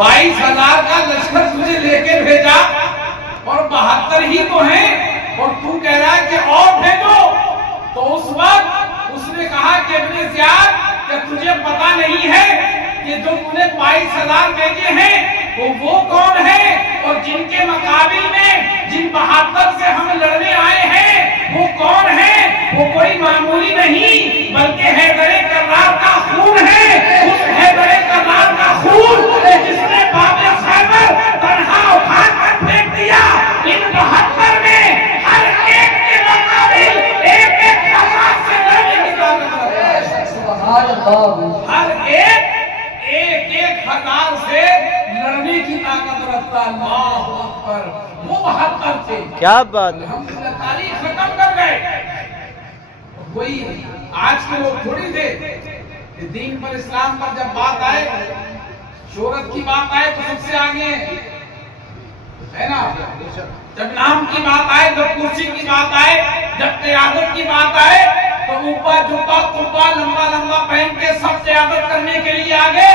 22,000 का लश्कर तुझे लेके भेजा और 72 ही तो हैं और तू कह रहा है कि और भेजो। तो उस वक्त उसने कहा कि इब्ने ज़ियाद, क्या तुझे पता नहीं है कि जो तूने 22,000 भेजे हैं वो कौन है, और जिनके मुकाबिल में जिन 72 से हम लड़ने आए हैं वो कौन है? वो कोई मामूली नहीं बल्कि हैदरे कर्रार का खून है। उस हैदरे कर्रार का खून जिसने बाबे खैबर तन्हा उठा कर फेंक दिया। इन 72 में हर एक के मुकाबिल एक कर्रार से लड़ने की ताकत है। हर एक हजार से लड़ने की ताकत रखता। अल्लाहु अकबर। वो 72 थे। क्या बात है, हम तारीख खत्म कर गए। कोई आज के लोग थोड़ी थे कि दीन पर, इस्लाम पर जब बात आए, शोहरत की बात आए तो सबसे आगे है ना। जब नाम की बात आए, जब कुर्सी की बात आए, जब क़यादत की बात आए तो ऊपर जुब्बा कुर्ता लंबा लंबा पहन के सब क़यादत करने के लिए आगे।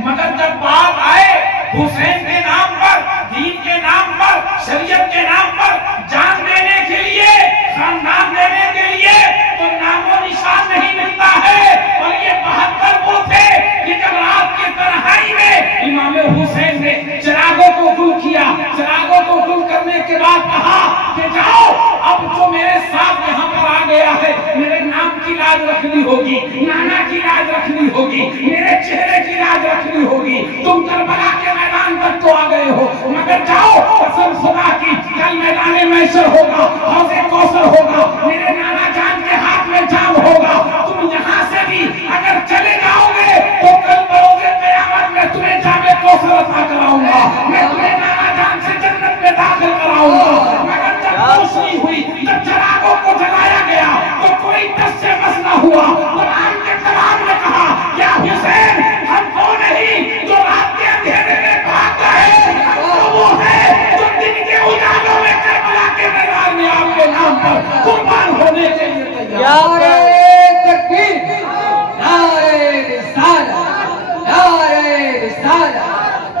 मगर जब बात आए हुसैन के नाम पर, दीन के नाम पर, शरीयत के नाम पर जान देने के लिए, खानदान देने के लिए, तो नामो निशान नहीं मिलता है। और ये 72 वो थे कि जब रात की तन्हाई में इमाम हुसैन ने चिरागों को गुल किया। चिरागों को गुल करने के बाद कहा कि जाओ, अब जो मेरे साथ यहाँ पर आ गया है, मेरे नाम की लाज रखनी होगी, नाना की लाज रखनी होगी, मेरे चेहरे की लाज रखनी होगी। तुम करबला के मैदान तक तो आ गए हो, मगर जाओ, कसम खुदा की, कल मैदान महशर होगा, हौज़े कौसर होगा, मेरे नाना जान के हाथ में जाम होगा। तुम यहाँ से भी अगर चले जाओगे तो कल बरोज़े क़यामत में तुम्हें जामे कौसर अता कराऊंगा, मैं तुम्हें नाना जान से जन्नत में दाखिल कराऊंगा। मगर जब रोशनी हुई, जब चिरागों को जलाया गया तो कोई दस से बस न हुआ। कुरान के कलाम ने कहा, क्या हुसैन हम वो नहीं जो रात के अंधेरे में भाग गए, वो है जो दिन के उजालों में करबला के मैदान में आपके नाम पर कुर्बान होने के लिए तैयार है।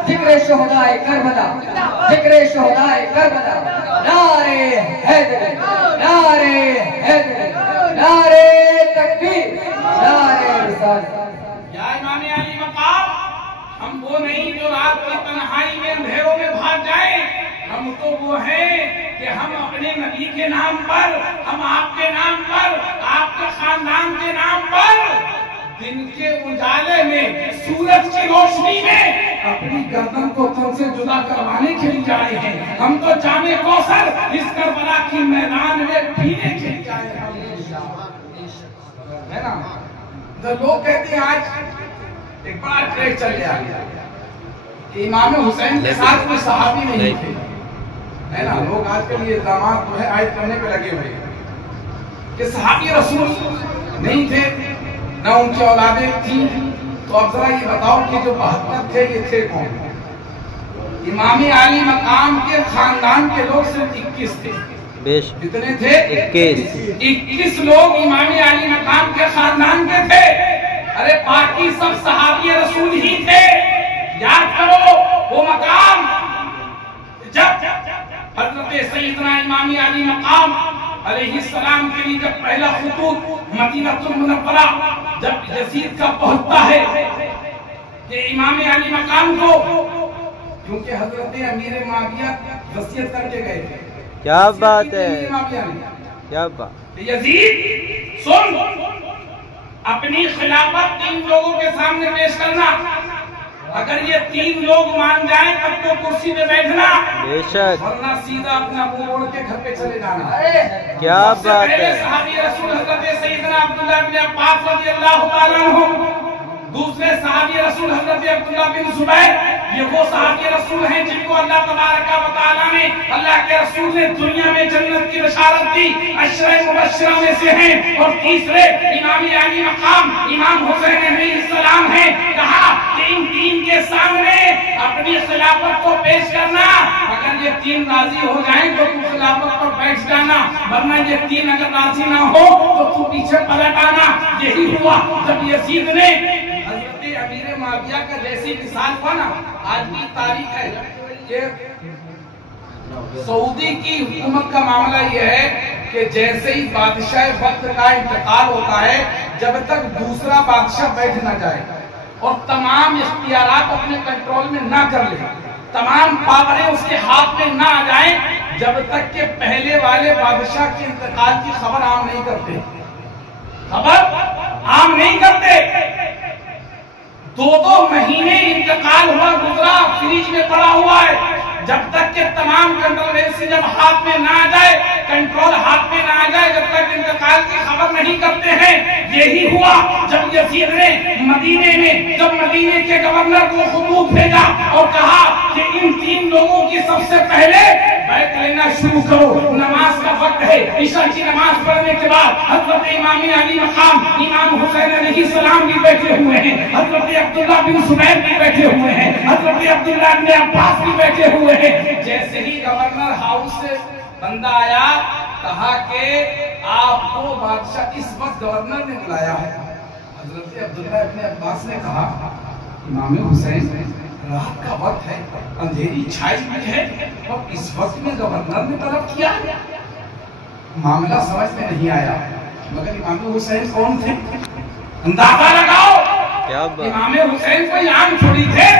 जिक्र शुहदाए करबला, जिक्र शुहदाए करबला, नारे हैदर, नारे हैदर, नारे तकबीर, नारे रिसालत। या इमाम अली मकाम, हम वो नहीं जो रात की तन्हाई में अंधेरों में भाग जाए। हम तो वो हैं कि हम अपने नबी के नाम पर, हम आपके नाम पर, आपके खानदान के नाम पर दिन के उजाले में, सूरज की रोशनी में अपनी गर्दन को तन से जुदा करवाने के लिए जाए हैं। हम तो जामे कौसर इस करबला की मैदान में पीने के लिए जाए है ना। तो लोग कहते हैं आज एक बड़ा ट्रेक चल गया कि इमाम हुसैन के साथ कोई सहाबी नहीं थे, है ना। लोग आजकल ये दामाद जो है आयत करने पे लगे हुए कि सहाबी रसूल नहीं थे, न उनकी औलादें थी। तो अब जरा ये बताओ कि जो 72 थे ये थे कौन? इमाम अली मकाम के खानदान के लोग सिर्फ 21 थे। कितने थे? 21 लोग इमाम अली मकाम के खानदान के थे। अरे बाकी सब सहाबी रसूल ही थे। याद करो वो मकाम जब हजरत सैयदना इमाम अली मकाम अलैहिस्सलाम के लिए जब पहला खुतूब मदीनतुल मुनव्वरा जब यजीद का पहुंचता है कि इमाम अली मकाम को, क्योंकि हजरत अमीर मुआविया वसीयत करके गए थे। क्या बात है, क्या बात। यजीद सुन, अपनी खिलाफत 3 लोगों के सामने पेश करना। अगर ये 3 लोग मान जाएं तब तो कुर्सी पे बैठना, बेशक, वरना सीधा अपना मुंह मोड़ के घर पे चले जाना। क्या बात है। सहाबी रसूल हजरत सैयदना अब्दुल्लाह बिन अब्बास रज़ियल्लाहु ताला अन्हु, दूसरे सहाबी रसूल हजरत अब्दुल्लाह बिन जुबैर, ये वो सहाबी रसूल हैं जिनको अल्लाह तबारक व तआला ने, अल्लाह के रसूल ने दुनिया में जन्नत की बशारत दी, अशरे मुबश्शिरा में से हैं। और तीसरे इमाम अली मकाम इमाम हुसैन अलैहिस्सलाम हैं। कहा कि इन 3 के सामने अपनी खिलाफत को पेश करना। अगर ये 3 राजी हो जाएं तो तू खिलाफत पर बैठ जाना, वरना ये 3 अगर राजी ना हो तो तू पीछे पलट आना। यही हुआ जब यजीद ने हजरत अमीर मुआविया का जैसी मिसाल हुआ ना, आज भी तारीख है कि सऊदी की हुकूमत का मामला यह है कि जैसे ही बादशाह वक्त का इंतकाल होता है, जब तक दूसरा बादशाह बैठ ना जाए और तमाम इख्तियारात अपने कंट्रोल में ना कर ले, तमाम पावरें उसके हाथ में ना आ जाए, जब तक के पहले वाले बादशाह के इंतकाल की खबर आम नहीं करते। खबर आम नहीं करते। 2-2 महीने इंतकाल हुआ गुजरा, फ्रिज में पड़ा हुआ है, जब तक के तमाम कंट्रोवर्सी जब हाथ में ना आ जाए, कंट्रोल हाथ में ना आ जाए, जब तक इंतकाल की खबर नहीं करते हैं। यही हुआ जब यजीद ने मदीने में, जब मदीने के गवर्नर को खतूब भेजा और कहा कि इन 3 लोगों की सबसे पहले बैत लेना शुरू करो, नमाज का वक्त है। ईशा की नमाज पढ़ने के बाद हजरत इमाम अली मकाम इमाम हुसैन अलैहिस्सलाम भी बैठे हुए हैं, हजरत अब्दुल्लाह बिन सुबैर भी बैठे हुए हैं, हजरत अब्दुल्लाह बिन अब्बास भी बैठे हुए हैं। जैसे ही गवर्नर हाउस से बंदा आया, कहा कि आपको बादशाह इस वक्त गवर्नर ने बुलाया है। हजरत अब्दुल्लाह बिन अब्बास ने कहा, इमाम हुसैन रात का वक्त है, अंधेरी छाई हुई है और इस वक्त में गवर्नर ने तलब किया। मामला समझ में नहीं आया, मगर इमाम हुसैन कौन थे? अंदाजा लगाओ। क्या बात? इमाम हुसैन कोई आम थोड़ी थे।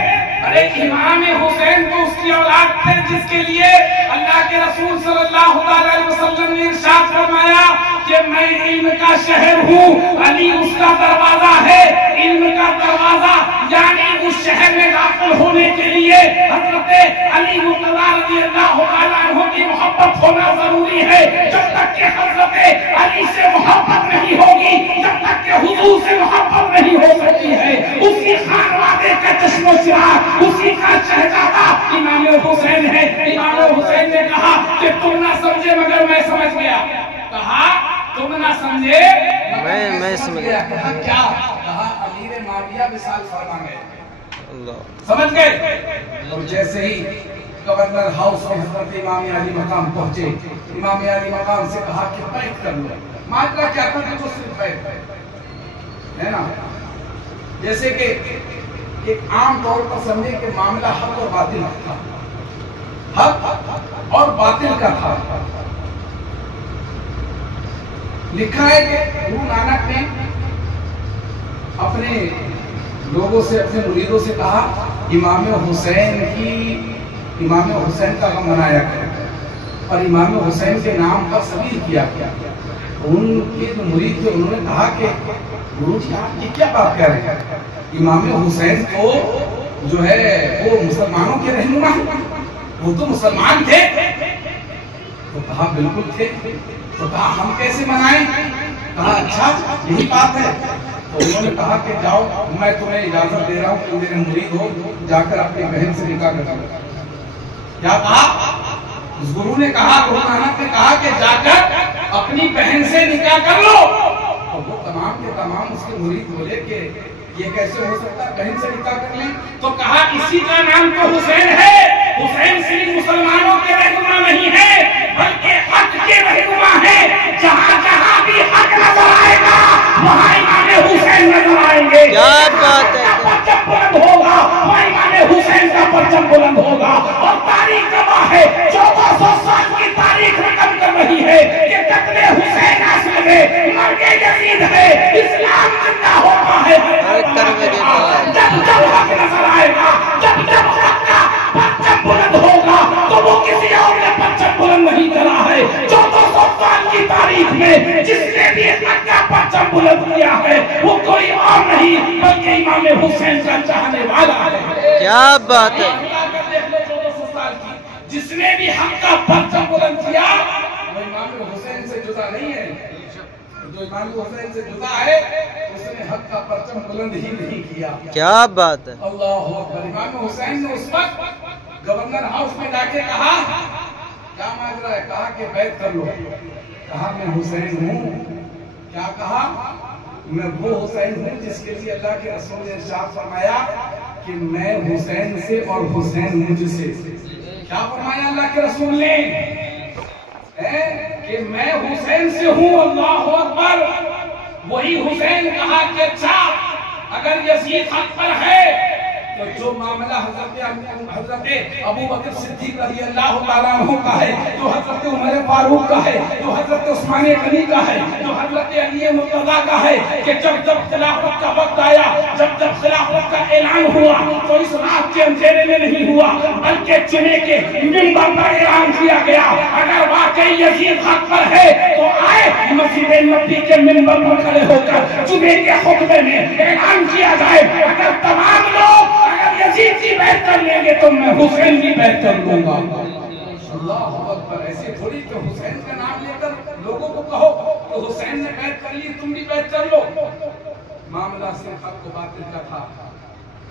अरे इमाम हुसैन तो उसकी औलाद थे जिसके लिए अल्लाह के रसूल सल्लल्लाहु अलैहि वसल्लम ने इरशाद फरमाया कि मैं इल्म का शहर हूँ, अली उसका दरवाजा है। इल्म का दरवाजा यानी उस शहर में दाखिल होने के लिए हजरत अली मुर्तज़ा रज़ियल्लाहु अन्हु की मोहब्बत होना जरूरी है। जब तक कि हजरत अली से मोहब्बत नहीं होगी, जब तक कि हुजूर से मोहब्बत नहीं हो सकती है। उसकी खानवादे का चश्मो चिराग, उसी का शहजादा इमाम हुसैन है। इमाम हुसैन ने कहा कि तुम ना समझे मगर मैं समझ गया। कहा तुम ना समझे मैं समझ गया। कहा क्या? कहा अमीर माविया विशाल फरमा गए। अल्लाह समझ गए। और जैसे ही गवर्नर हाउस में हजरत इमाम अली मकाम पहुंचे, इमाम अली मकाम से कहा कि बैठ कर लो। माजरा क्या था कि वो सिर्फ बैठ है ना, जैसे कि एक आम तौर पर समझे कि मामला हक और बातिल का था, हक और बातिल का था। लिखा है कि गुरु नानक ने अपने लोगों से, अपने मुरीदों से कहा, इमाम हुसैन का गम मनाया गया और इमाम हुसैन के नाम पर सबील किया गया। उनके जो मुरीद थे उन्होंने कहा कि गुरु जी आप ये क्या बात कर रहे हैं? इमाम हुसैन तो जो है वो मुसलमानों के रहनुमा हैं, वो तो मुसलमान थे। तो कहा बिल्कुल थे। तो कहा हम कैसे मनाएं? कहा अच्छा यही बात है। तो उन्होंने कहा कि जाओ मैं तुम्हें इजाजत दे रहा हूँ, तुम मेरे मुरीद हो, जाकर अपनी बहन से निकाह कर लो। क्या कहा? उस गुरु ने कहा, गुरु नानक ने कहा कि जाकर अपनी बहन से निकाह कर लो। और वो तमाम के तमाम उसके मुरीद बोले कि ये कैसे हो सकता है, बहन से निकाह कर लें? तो कहा इसी का नाम तो हुसैन है। हुसैन सिर्फ मुसलमानों के रहनुमा नहीं है, बल्कि हक के रहनुमा है। जहाँ जहाँ भी हक नजर आएगा वहाँ इमाम हुसैन नजर आएंगे। क्या बात है? परचम बुलंद होगा, वहाँ इमाम हुसैन का परचम बुलंद होगा। और तारीख गवाह है, 1400 साल की तारीख रकम कर रही है कि कत्ले हुसैन असल में मर्गे यजीद है, इस्लाम जिंदा होता है। जब जब हक नजर आएगा, जब जब हक का परचम बुलंद होगा, तो वो किसी और ने परचम बुलंद नहीं करा है। 1400 साल की तारीख में जिसने भी हक का परचम बुलंद किया है वो कोई और नहीं बल्कि इमाम हुसैन का चाहने वाला है। क्या बात है? देख लो 1400 साल की, जिसने भी हक का परचम बुलंद किया वो इमाम हुसैन से जुदा नहीं है। जो इमाम हुसैन से जुदा है उसने हक का परचम बुलंद ही नहीं किया। क्या बात है? अल्लाहु अकबर। इमाम हुसैन ने उस वक्त गवर्नर हाउस में जाके कहा क्या मांग रहा है? कहा कि बैत कर लो। कहा मैं हुसैन हूँ। क्या कहा? मैं वो हुसैन हूँ जिसके लिए अल्लाह के रसूल ने इरशाद फरमाया कि मैं हुसैन से और हुसैन मुझसे। क्या फरमाया अल्लाह के रसूल ने? कि मैं हुसैन से हूँ। अल्लाहु अकबर। वही हुसैन कहा कि अच्छा अगर यजीद हक पर है तो जो मामला हजरत अबू बकर सिद्दीक रज़ियल्लाहु ताला अन्हु का है, जो हजरत उमर फारूक का है, जो हजरत उस्मान गनी का है, जो हजरत अली मुर्तज़ा का है कि जब जब खिलाफत का वक्त आया, जब जब खिलाफत का ऐलान हुआ तो इस रात के अंधेरे में नहीं हुआ, बल्कि जुमे के मिंबर पर ऐलान किया गया। अगर वाकई यजीद हक पर है तो आए मस्जिद नबी के मिंबर पर खड़े होकर जुमे के खुतबे में ऐलान किया जाए, अगर तमाम लोग अगर यजीद की बैत कर लेंगे तो मैं हुसैन की बैत कर लूंगा। अल्लाहु अकबर। ऐसे थोड़ी कि हुसैन का नाम लेकर लोगों को कहो तो हुसैन ने बैत कर ली, तुम भी बैत कर लो। मामला सिर्फ हक को बातिल का था।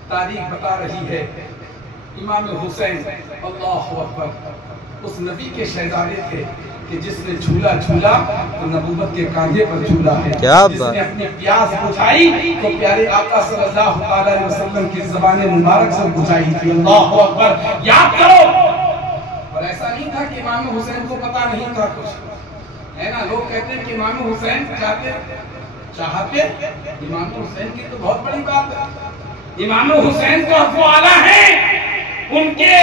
तारीख बता रही है इमाम हुसैन अल्लाहु अकबर उस नबी के शहजादे थे कि जिसने झूला झूला तो नबूवत के कांधे पर झूला है, जिसने अपनी प्यास बुझाई तो प्यारे आका सल्लल्लाहु अलैहि वसल्लम की ज़बान मुबारक से बुझाई थी। अल्लाहु अकबर। याद करो। और ऐसा नहीं था कि इमाम हुसैन को पता नहीं था कुछ, है ना। लोग कहते हैं कि इमाम हुसैन चाहते इमाम हुसैन की तो बहुत बड़ी बात है। इमाम हुसैन तो अफो आला है, उनके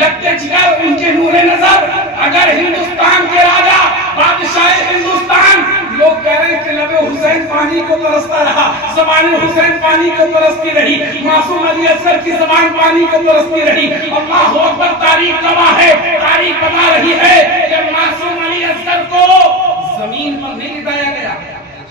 लगते जिगर, उनके नूरे नजर। अगर हिंदुस्तान के राजा बादशाह हिंदुस्तान, लोग कह रहे हैं कि लबे हुसैन पानी को तरसता रहा, ज़बान हुसैन पानी को तरसती रही, मासूम अली असगर की ज़बान पानी को तरसती रही। अल्लाहु अकबर। तारीख गवाह है, तारीख बता रही है कि मासूम अली असगर को जमीन पर नहीं लिटाया गया।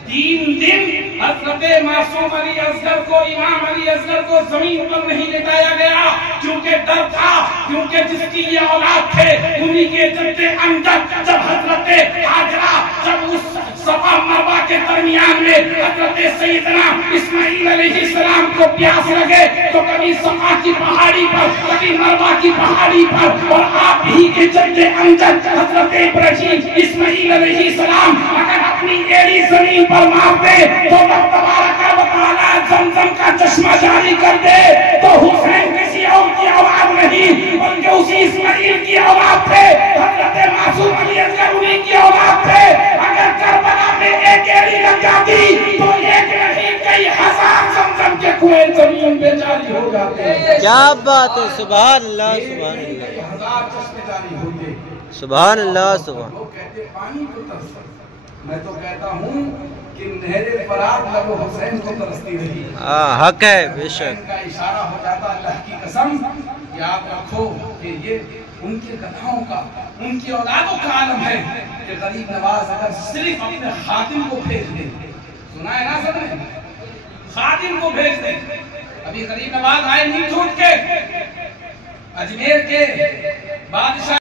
3 दिन हज़रत मासूम अली असगर को, इमाम अली असगर को जमीन पर नहीं लिटाया गया, क्योंकि डर था, क्योंकि जिसकी ये औलाद थे उन्हीं के जद्दे अंदर जब हज़रत हाजरा जब उस सफा मरवा के दरमियान में हज़रत सैयदना इस्माइल अलैहिस्सलाम को प्यास लगे तो कभी सफा की पहाड़ी पर, कभी मरवा की पहाड़ी पर, और आप ही के जद्दे अंदर हज़रत इब्राहीम इस्माइल अलैहिस्सलाम अगर अपनी एड़ी जमीन पर मार दे तो रब तबारक व तआला ज़मज़म का चश्मा जारी कर दे, तो हुसैन किसी और की औलाद नहीं बल्कि उसी इस्माइल की औलाद थे। हज़रत मासूम अली असगर उन्हीं की औलाद थे। अगर करबला में एक एड़ी लग जाती तो एक नहीं कई हजार ज़मज़म के कुएं जमीन पे जारी हो जाते। क्या बात है। सुभान अल्लाह, सुभान अल्लाह, हजार चश्मे जारी होंगे। सुभान अल्लाह, सुभान। लोग कहते पानी को तरसता, मैं तो कहता हूँ कि नहरे फरात लबो हुसैन को तरसती रही। हक है बेशक। का इशारा हो जाता अल्लाह की कसम, याद रखो कि ये उनकी कथाओं का, उनकी औलादों का आलम है कि गरीब नवाज अगर सिर्फ अपने खादिम को भेज दे, सुना है ना सबने, खादिम को भेज दे। अभी गरीब नवाज आए नींद उठ के अजमेर के